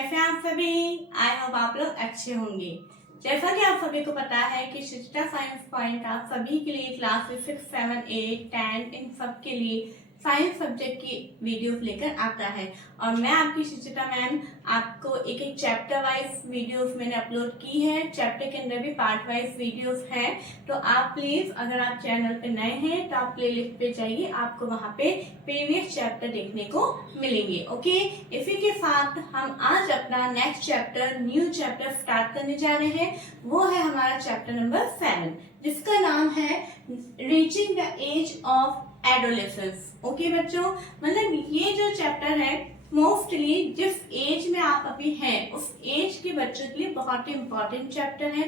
कैसे हैं आप सभी। आई होप आप लोग अच्छे होंगे। जैसा कि आप सभी को पता है कि शिक्षा साइंस पॉइंट आप सभी के लिए क्लासेस 6, 7, 8, 10 इन सब के लिए साइंस सब्जेक्ट की वीडियोस लेकर आता है। और मैं आपकी शिक्षिता मैम आपको एक एक चैप्टर वाइज वीडियोस मैंने अपलोड की है। चैप्टर के अंदर भी पार्ट वाइज वीडियोस हैं, तो आप प्लीज अगर आप चैनल पे नए हैं तो आप प्लेलिस्ट पे जाइए, आपको वहां पे प्रीवियस चैप्टर देखने को मिलेंगे। ओके, इसी के साथ हम आज अपना next chapter new chapter start करने जा रहे हैं। वो है हमारा चैप्टर नंबर 7, जिसका नाम है reaching the age of adolescence. Okay बच्चों, मतलब ये जो चैप्टर है मोस्टली जिस एज में आप अभी हैं उस एज के बच्चों के लिए बहुत ही इम्पोर्टेंट चैप्टर है।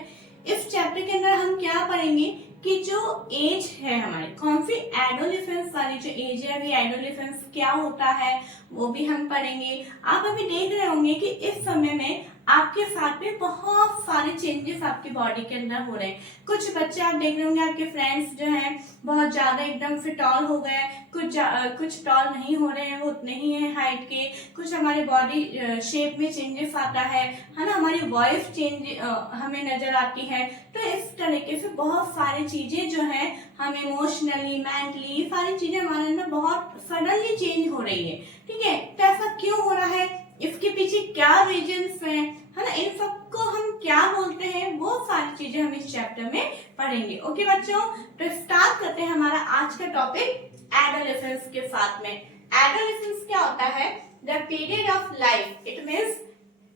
इस चैप्टर के अंदर हम क्या पढ़ेंगे कि जो एज है हमारी कौन सी एडोलेसेंस वाली जो एज है, अभी एडोलेसेंस क्या होता है वो भी हम पढ़ेंगे। आप अभी देख रहे होंगे कि इस समय में आपके साथ में बहुत सारे चेंजेस आपकी बॉडी के अंदर हो रहे हैं। कुछ बच्चे आप देख रहे होंगे आपके फ्रेंड्स जो हैं बहुत ज्यादा एकदम से टॉल हो गए, कुछ टॉल नहीं हो रहे हैं, वो उतने ही हैं हाइट के। कुछ हमारी बॉडी शेप में चेंजेस आता है ना, हमारी वॉइस चेंज हमें नजर आती है। तो इस तरीके से बहुत सारी चीजें जो है हम इमोशनली मेंटली सारी चीजें हमारे अंदर बहुत सडनली चेंज हो रही है। ठीक है, तो ऐसा क्यों हो रहा है, इसके पीछे क्या रीजंस हैं, है ना, इन सबको हम क्या बोलते हैं, वो सारी चीजें हम इस चैप्टर में पढ़ेंगे। ओके बच्चों, तो स्टार्ट करते हैं हमारा आज का टॉपिक एडोलेसेंस के साथ में। एडोलेसेंस क्या होता है? The period of life, it means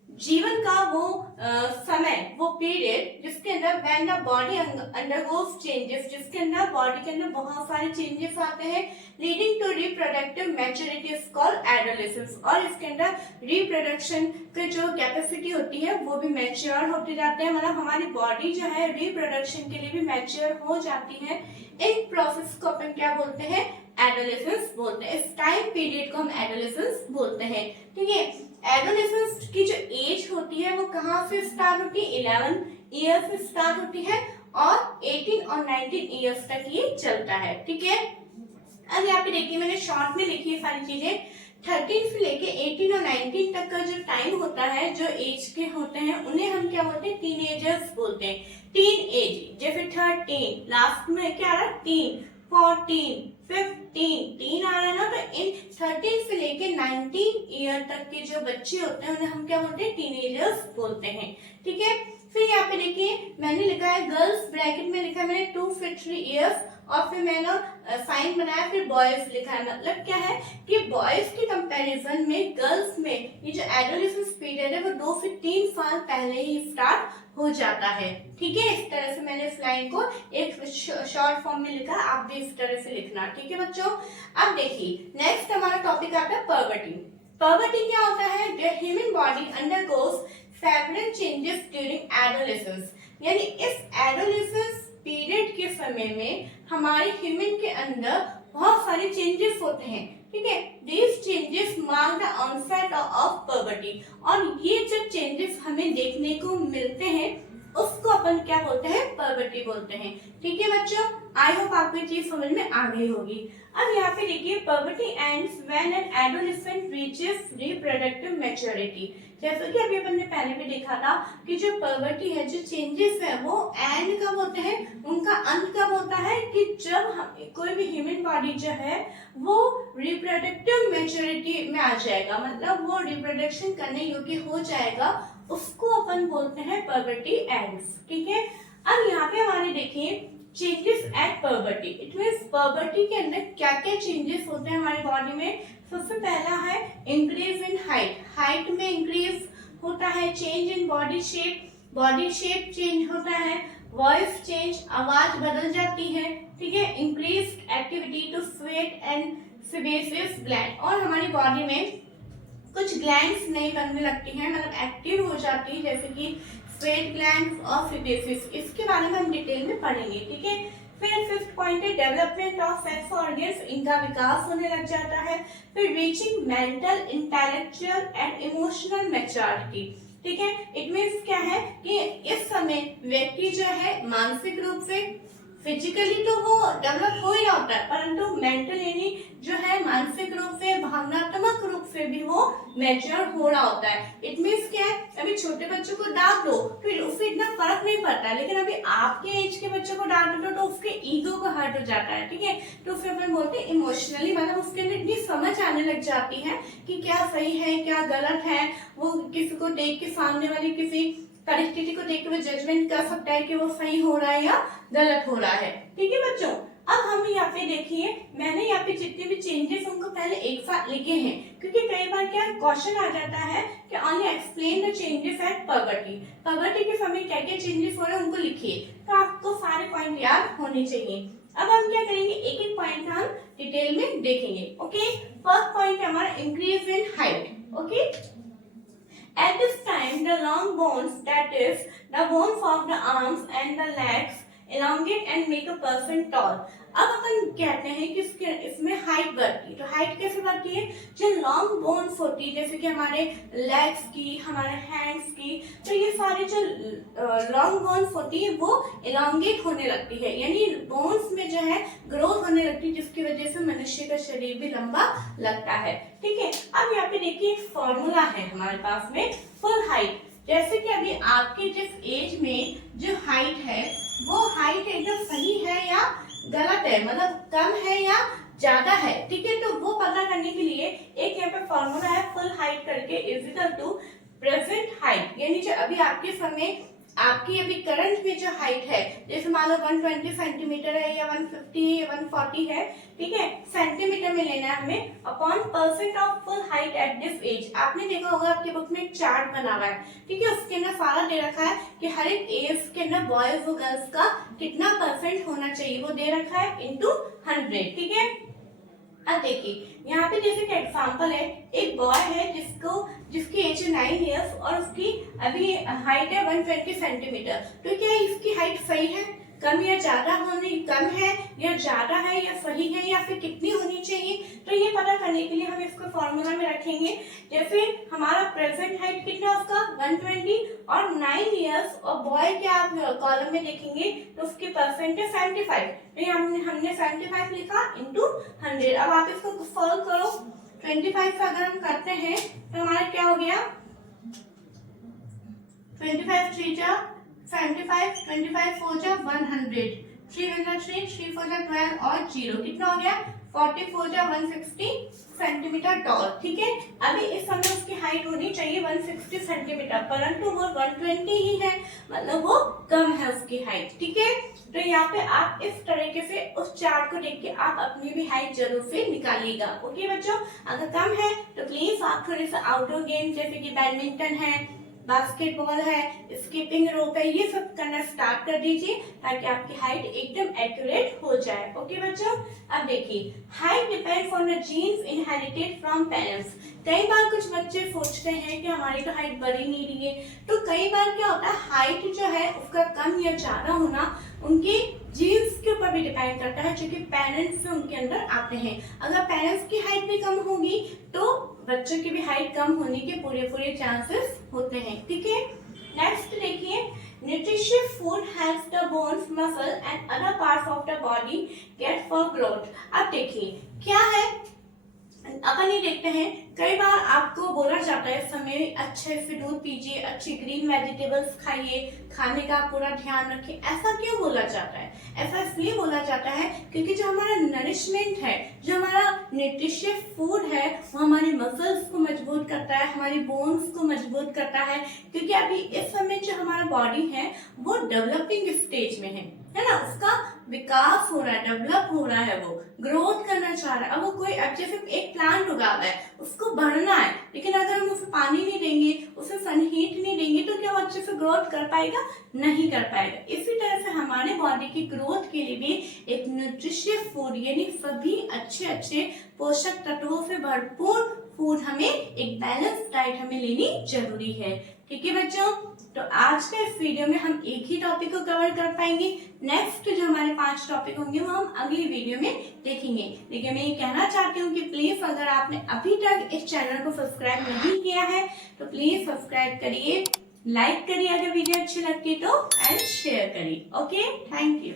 जीवन का वो समय, वो पीरियड जिसके अंदर when the body undergoes changes, जिसके अंदर बॉडी के अंदर बहुत सारे चेंजेस आते हैं leading to reproductive maturity is called adolescence. और इसके अंदर रिप्रोडक्शन की जो कैपेसिटी होती है वो भी मैच्योर होते जाते हैं, मतलब हमारी बॉडी जो है रिप्रोडक्शन के लिए भी मैच्योर हो जाती है। इन प्रोसेस को अपन क्या बोलते हैं? एडोलेसेंस बोलते हैं। इस टाइम पीरियड को हम एडोलेसेंस बोलते हैं। ठीक है, एडोलेसेंस की जो एज होती है वो कहाँ से स्टार्ट होती है? 11 ईयर से स्टार्ट होती है और 18 और 19 ईयर्स तक ये चलता है। ठीक है, अब यहाँ पे देखिए मैंने शॉर्ट में लिखी है सारी चीजें। 13 से लेके 18 और 19 तक का जो टाइम होता है, जो एज के होते हैं उन्हें हम क्या बोलते हैं? टीनेजर्स बोलते हैं। टीन एज, जैसे 13 लास्ट में क्या आ रहा है? टीन, 14, 15 टीन आ रहा है ना, तो इन 13 से लेके 19 ईयर तक के जो बच्चे होते हैं उन्हें हम क्या बोलते हैं? टीनेजर्स बोलते हैं। ठीक है, फिर यहाँ पे देखिए मैंने लिखा है गर्ल्स, ब्रैकेट में लिखा है मैंने 2 से 3 ईयर्स, और फिर मैंने साइन बनाया, फिर बॉयज लिखा है। मतलब क्या है कि बॉयज के कंपैरिजन में गर्ल्स में ये जो एडोलेसेंस पीरियड है वो 2 से 3 साल पहले ही स्टार्ट हो जाता है। ठीक है, इस तरह से मैंने इस लाइन को एक शॉर्ट फॉर्म में लिखा, आप भी इस तरह से लिखना। ठीक है बच्चों, अब देखिए नेक्स्ट हमारा टॉपिक आता है पर्वर्टी। पर्वर्टी क्या होता है? The human body undergoes several changes during adolescence, यानी इस एडोलेसेंस पीरियड के समय में हमारे ह्यूमन के अंदर बहुत सारे चेंजेस होते हैं। ठीक है, these changes mark the onset of puberty, और ये जो चेंजेस हमें देखने को मिलते हैं उसको अपन क्या बोलते हैं? पर्वर्टी बोलते हैं। ठीक है बच्चों, आई होप आपको ये चीज समझ में आ गई होगी। अब यहाँ पे देखिए puberty ends when an adolescent reaches reproductive maturity. जैसे कि अभी अपन ने पहले भी देखा था कि जो पर्वर्टी है, जो चेंजेस है वो एंड कब होते हैं, उनका अंत कब होता है? कि जब हम कोई भी ह्यूमन बॉडी जो है वो रिप्रोडक्टिव मैच्योरिटी में आ जाएगा, मतलब वो रिप्रोडक्शन करने योग्य हो जाएगा, उसको अपन बोलते हैं पर्वर्टी एंड्स। ठीक है, अब यहाँ पे हमारे देखिए चेंजेस एट पर्वर्टी, इट मीन्स पर्वर्टी के अंदर क्या क्या चेंजेस होते हैं हमारी बॉडी में। सबसे पहला है इंक्रीज इन हाइट, हाइट में इंक्रीज होता है, change in body shape change होता है, वॉइस चेंज, आवाज बदल जाती है। ठीक है, increase activity to sweat and sebaceous gland, और हमारी बॉडी में कुछ ग्लैंड्स नई बनने लगती हैं, मतलब एक्टिव हो जाती है, जैसे कि स्वेट ग्लैंड्स और सेबेसियस। इसके बारे में हम डिटेल में पढ़ेंगे। ठीक है, फिर 5th पॉइंट है डेवलपमेंट ऑफ सेक्स ऑर्गन्स, इनका विकास होने लग जाता है। फिर reaching mental, intellectual and emotional maturity. ठीक है, इट मीन्स क्या है कि इस समय व्यक्ति जो है मानसिक रूप से, फिजिकली तो वो डेवलप हो ही रहा होता है, परंतु मेंटल यानी जो है मानसिक रूप से, भावनात्मक रूप फिर भी वो मैच्योर हो रहा होता है। इट मीन्स क्या है, अभी छोटे बच्चों को डांट दो तो उससे इतना फर्क नहीं पड़ता, लेकिन अभी आपके एज के बच्चों को डांट दो तो उसके ईगो को हर्ट हो जाता है, ठीक है। तो फिर अपन बोलते हैं इमोशनली, मतलब उसके अंदर इतनी समझ आने लग जाती है कि क्या सही है क्या गलत है, वो किसी को देख के, सामने वाली किसी परिस्थिति को देख के वो जजमेंट कर सकता है कि वो सही हो रहा है या गलत हो रहा है, ठीक है बच्चों। अब हम यहाँ पे देखिए, मैंने यहाँ पे जितने भी चेंजेस उनको पहले एक साथ लिखे हैं, क्योंकि कई बार क्या क्वेश्चन आ जाता है कि only explain the changes at puberty, puberty के समय क्या क्या चेंजेस हो रहे हैं उनको लिखिए, तो आपको सारे पॉइंट याद होने चाहिए। अब हम क्या करेंगे, एक एक पॉइंट हम डिटेल में देखेंगे, ओके। फर्स्ट पॉइंट हमारा increase in height, okay. At this time, the long bones, that is, the bones of the arms and the legs, elongate and make a person tall. अब अपन कहते हैं कि इसमें height बढ़ती है, तो हाइट कैसे बढ़ती है, जो लॉन्ग बोन्स होती है जैसे कि हमारे लेग्स की, हमारे हैंड्स की, तो ये सारे जो लॉन्ग बोन्स होती है वो इलांगेट होने लगती है, यानी बोन्स में जो है ग्रोथ होने लगती है, जिसकी वजह से मनुष्य का शरीर भी लंबा लगता है, ठीक है। अब यहाँ पे देखिए एक फॉर्मूला है हमारे पास में, फुल हाइट। जैसे कि अभी आपके जिस एज में जो हाइट है वो हाइट एकदम सही है या गलत है, मतलब कम है या ज्यादा है, ठीक है। तो वो पता करने के लिए एक यहाँ पे फॉर्मूला है, फुल हाइट करके is equal to present height, यानी जो अभी आपके समय आपकी अभी करंट में जो हाइट है, जैसे मान लो 120 सेंटीमीटर है या 150 या 140 है, ठीक है, सेंटीमीटर में लेना है हमें, upon percent of full height at this age. आपने देखा होगा आपके बुक में एक चार्ट बना हुआ है, ठीक है, उसके अंदर सारा दे रखा है कि हर एक एज के अंदर बॉयज और गर्ल्स का कितना परसेंट होना चाहिए, वो दे रखा है इंटू 100, ठीक है। अब देखिए यहाँ पे जैसे कि एग्जांपल है, एक बॉय है जिसकी एज है 9 इयर्स और उसकी अभी हाइट है 120 सेंटीमीटर, तो क्या इसकी हाइट सही है, कम या ज्यादा होनी, कम है या ज्यादा है या सही है या फिर कितनी होनी चाहिए, तो ये पता करने के लिए हम इसको फॉर्मूला में रखेंगे। जैसे हमारा प्रेजेंट हाइट कितना उसका 120 और 9 इयर्स, और बॉय के आप कॉलम में देखेंगे तो उसकी परसेंट है 75, तो हमने 75 लिखा इंटू 100। अब आप इसको सॉल्व करो, 25 से अगर हम करते हैं तो हमारा क्या हो गया, 25 3 जा 75, 25 4 जा 100, 3 1 जा 3, 3 4 जा 12 और 0 कितना हो गया 44 जा 160 सेंटीमीटर टॉल, ठीक है। अभी इस समय उसकी हाइट होनी चाहिए 160 सेंटीमीटर, परंतु वो 120 ही है, मतलब वो कम है उसकी हाइट, ठीक है। तो यहाँ पे आप इस तरीके से उस चार्ट को देख के आप अपनी भी हाइट जरूर से निकालिएगा, ओके बच्चों। अगर कम है तो प्लीज आप थोड़े से आउटडोर गेम जैसे कि बैडमिंटन है, बास्केटबॉल है, स्कीपिंग रोप है, ये सब करना स्टार्ट कर दीजिए ताकि आपकी हाइट एकदम एक्यूरेट हो जाए, ओके बच्चों। अब देखिए, height depends on the genes inherited from parents. कई बार कुछ बच्चे सोचते हैं कि हमारी तो हाइट बढ़ ही नहीं रही है, तो कई बार क्या होता है, हाइट जो है उसका कम या ज्यादा होना उनके जीन्स के ऊपर भी डिपेंड करता है, जो कि पेरेंट्स से उनके अंदर आते हैं। अगर पेरेंट्स की हाइट भी कम होगी तो बच्चों की भी हाइट कम होने के पूरे चांसेस होते हैं, ठीक है। नेक्स्ट देखिए, nutritious food helps the bones, muscle and other parts of the body get for growth. अब देखिए क्या है, अपन ये देखते हैं कई बार आपको बोला जाता है इस समय अच्छे से दूध पीजिए, अच्छी ग्रीन वेजिटेबल्स खाइए, खाने का पूरा ध्यान रखिए। ऐसा क्यों बोला जाता है, ऐसा इसलिए बोला जाता है क्योंकि जो हमारा नरिशमेंट है, जो हमारा न्यूट्रिशियस फूड है, वो हमारे मसल्स को मजबूत करता है, हमारी बोन्स को मजबूत करता है, क्योंकि अभी इस समय जो हमारा बॉडी है वो डेवलपिंग स्टेज में है ना, उसका विकास हो रहा है, डेवलप हो रहा है, वो ग्रोथ करना चाह रहा है। अब वो कोई, अब जैसे एक प्लांट उगा हुआ है, उसको बढ़ना है, लेकिन अगर हम उसे पानी नहीं देंगे, उसे सनहीट नहीं देंगे, तो क्या वो अच्छे से ग्रोथ कर पाएगा, नहीं कर पाएगा। इसी तरह से हमारे बॉडी की ग्रोथ के लिए भी एक न्यूट्रिशियस फूड, यानी सभी अच्छे पोषक तत्वों से भरपूर फूड हमें, एक बैलेंस डाइट हमें लेनी जरूरी है, ठीक है बच्चों। तो आज के इस वीडियो में हम एक ही टॉपिक को कवर कर पाएंगे, नेक्स्ट जो हमारे 5 टॉपिक होंगे वो हम अगली वीडियो में देखेंगे। लेकिन मैं ये कहना चाहती हूँ कि प्लीज अगर आपने अभी तक इस चैनल को सब्सक्राइब नहीं किया है तो प्लीज सब्सक्राइब करिए, लाइक करिए अगर वीडियो अच्छी लगती है तो, एंड शेयर करिए, ओके, थैंक यू।